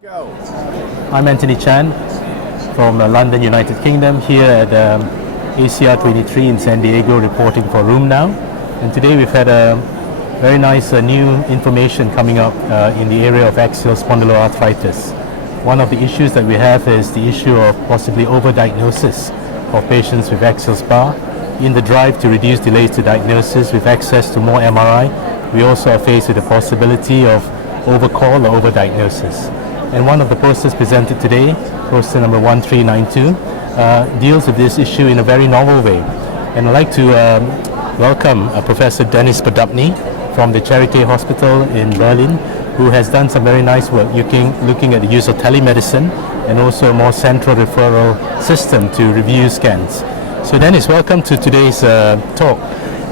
Go. I'm Antoni Chan from London, United Kingdom, here at ACR 23 in San Diego, reporting for Room Now. And today we've had a very nice new information coming up in the area of axial spondyloarthritis. One of the issues that we have is the issue of possibly overdiagnosis of patients with AxSpA. In the drive to reduce delays to diagnosis with access to more MRI, we also are faced with the possibility of overcall or overdiagnosis. And one of the posters presented today, poster number 1392, deals with this issue in a very novel way. And I'd like to welcome Professor Denis Poddubnyy from the Charité Hospital in Berlin, who has done some very nice work looking at the use of telemedicine and also a more central referral system to review scans. So Denis, welcome to today's talk.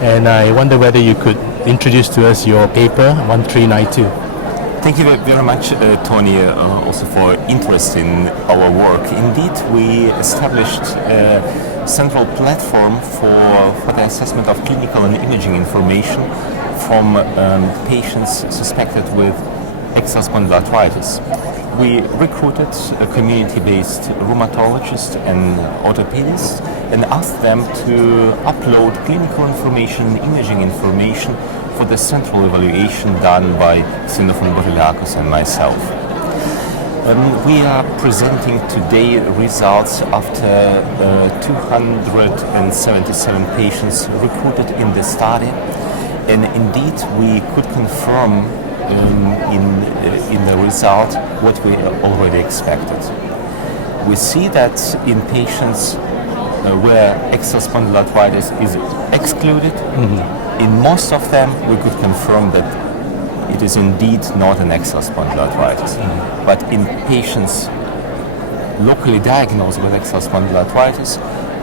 And I wonder whether you could introduce to us your paper, 1392. Thank you very much, Tony, also for interest in our work. Indeed, we established a central platform for the assessment of clinical and imaging information from patients suspected with axial spondyloarthritis. We recruited a community-based rheumatologist and orthopedist and asked them to upload clinical information and imaging information for the central evaluation done by and myself. We are presenting today results after 277 patients recruited in the study, and indeed we could confirm in the result what we already expected. We see that in patients where axial spondyloarthritis is excluded, in most of them we could confirm that it is indeed not an axial spondyloarthritis. But in patients locally diagnosed with axial spondyloarthritis,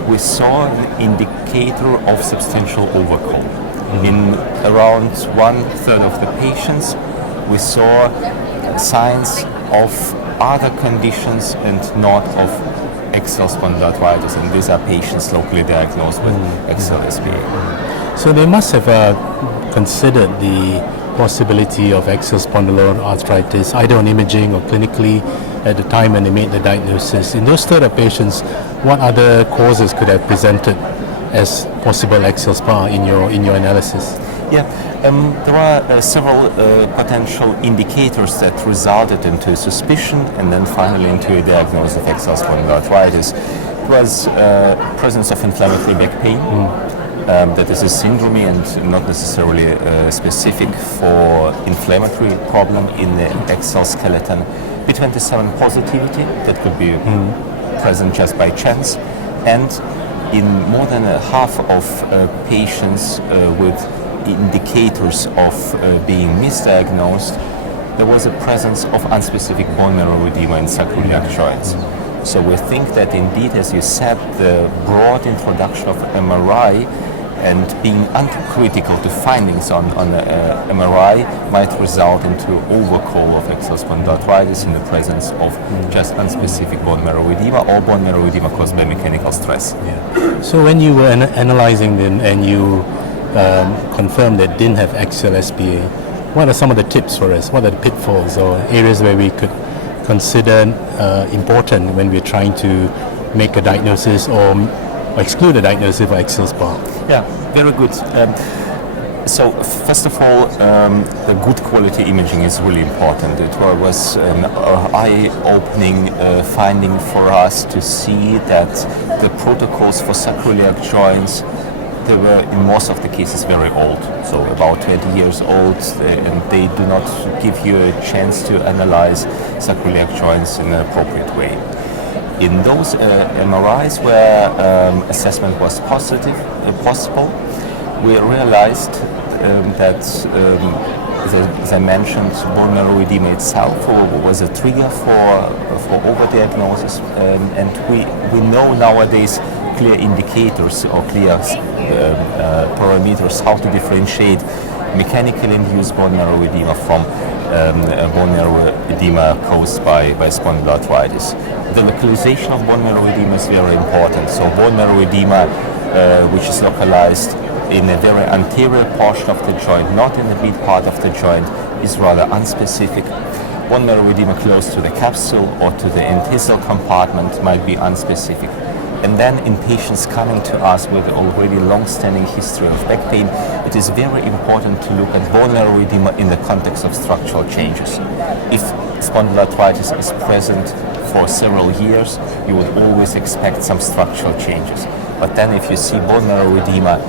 we saw an indicator of substantial overcall. In around 1/3 of the patients, we saw signs of other conditions and not of axial spondyloarthritis, and these are patients locally diagnosed with axial SPA. So they must have considered the possibility of axial spondyloarthritis either on imaging or clinically at the time when they made the diagnosis. In those third of patients, what other causes could have presented as possible axial SPA in your analysis? Yeah, there are several potential indicators that resulted into suspicion and then finally into a diagnosis of axial spondyloarthritis. It was presence of inflammatory back pain. That is a syndrome and not necessarily specific for inflammatory problem in the axial skeleton. B27 positivity, that could be present just by chance, and in more than half of patients with indicators of being misdiagnosed, there was a presence of unspecific bone marrow edema in sacroiliac joints. So we think that indeed, as you said, the broad introduction of MRI and being uncritical to findings on MRI might result into overcall of axial spondyloarthritis in the presence of just unspecific bone marrow edema or bone marrow edema caused by mechanical stress. Yeah. So when you were analyzing them and you confirmed that didn't have axial SPA, what are some of the tips for us? What are the pitfalls or areas where we could consider important when we're trying to make a diagnosis or exclude a diagnosis of axial SPA? Yeah, very good. So first of all, the good quality imaging is really important. It was an eye-opening finding for us to see that the protocols for sacroiliac joints, they were in most of the cases very old, so about 20 years old, and they do not give you a chance to analyze sacroiliac joints in an appropriate way. In those MRIs where assessment was possible, we realized that, as I mentioned, bone marrow edema itself was a trigger for overdiagnosis, and we know nowadays clear indicators or clear parameters how to differentiate mechanically induced bone marrow edema from bone marrow edema caused by spondyloarthritis. The localization of bone marrow edema is very important. So bone marrow edema, which is localized in a very anterior portion of the joint, not in the mid part of the joint, is rather unspecific. bone marrow edema close to the capsule or to the intestinal compartment might be unspecific. And then in patients coming to us with already long-standing history of back pain, it is very important to look at bone marrow edema in the context of structural changes. If spondyloarthritis is present for several years, you would always expect some structural changes. But then if you see bone marrow edema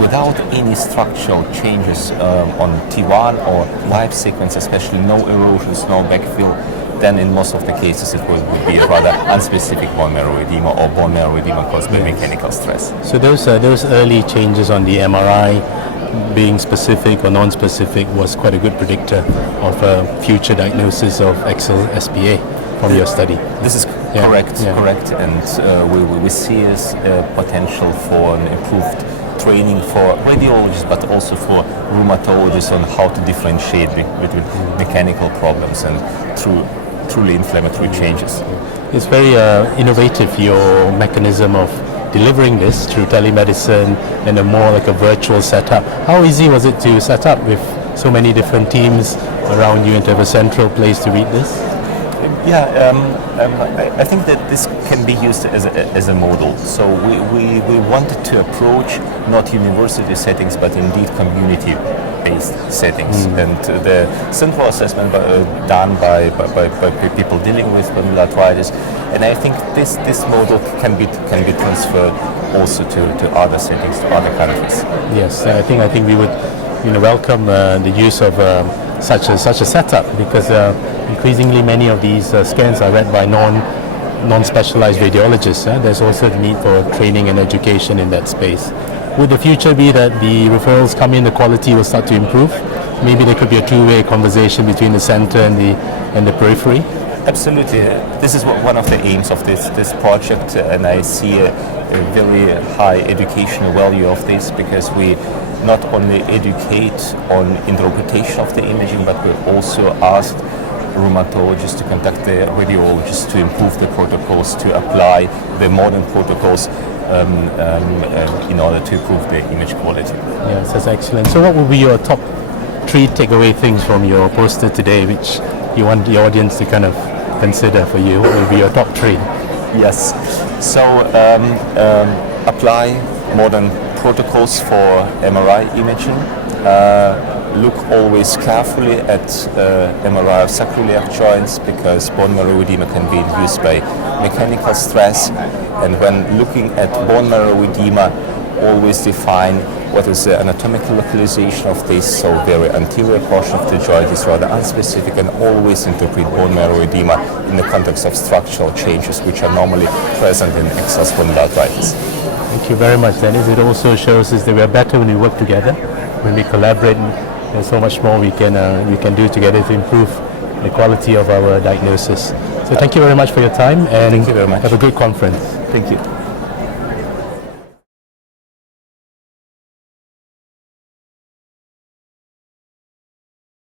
without any structural changes on T1 or life sequence, especially no erosions, no backfill, then in most of the cases it would be a rather unspecific bone marrow edema or bone marrow edema caused by mechanical stress. So those early changes on the MRI being specific or non-specific was quite a good predictor of future diagnosis of AxSpA from your study. This is correct, and we see as potential for an improved training for radiologists, but also for rheumatologists on how to differentiate between mechanical problems and truly inflammatory changes. It's very innovative, your mechanism of delivering this through telemedicine and a more like a virtual setup. How easy was it to set up with so many different teams around you and to have a central place to read this? I think that this can be used as a model. So we wanted to approach not university settings, but indeed community-based settings. And the central assessment done by people dealing with spondyloarthritis. And I think this model can be transferred also to other settings, to other countries. Yes, I think we would welcome the use of such a setup, because increasingly many of these scans are read by non-specialized radiologists. There's also the need for training and education in that space. Would the future be that the referrals come in, the quality will start to improve? Maybe there could be a two-way conversation between the center and the periphery? Absolutely. This is one of the aims of this project, and I see a very high educational value of this, because we not only educate on interpretation of the imaging, but we also asked rheumatologists to contact the radiologists to improve the protocols, to apply the modern protocols in order to improve the image quality. Yes, that's excellent. So what would be your top 3 takeaway things from your poster today, which you want the audience to kind of consider for you? What would be your top 3? Yes. So apply modern protocols for MRI imaging. Look always carefully at MRI of sacroiliac joints, because bone marrow edema can be induced by mechanical stress. And when looking at bone marrow edema, always define what is the anatomical localization of this. So very anterior portion of the joint is rather unspecific, and always interpret bone marrow edema in the context of structural changes which are normally present in axial spondyloarthritis. Thank you very much, Dennis. It also shows us that we are better when we work together, when we collaborate. There's so much more we can do together to improve the quality of our diagnosis. So thank you very much for your time, and thank you very much. Have a good conference. Thank you.